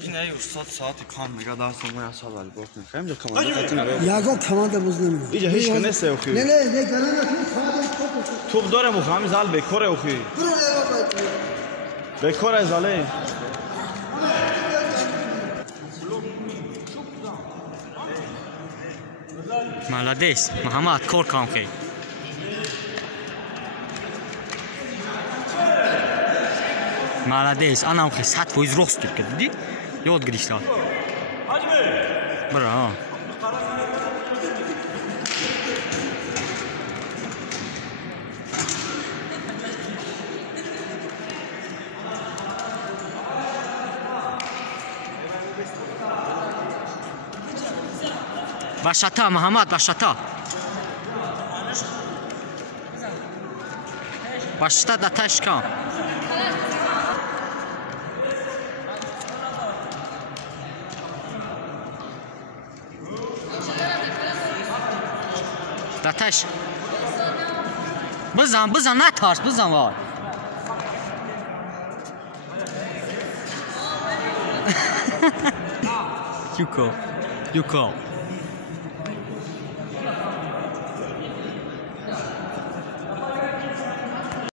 این ای استاد ساعتی کام میگه دست ما سال ولی گفت میخوایم جو کماندا یاگو کماندا بزنیم اینجا هیچ کنه سه اخی نه گلن توپ داره مخامی زال بکره اخی بکره زاله Молодец, Мухаммад, кор кам хей. Молодец, анам хей сат воз рост кирд, диди? Ёд гиришта. Браво. Башата, Мухаммад, башата. Башата да ташка. Да таш. Бизан, натарс, бизан вай. Юко.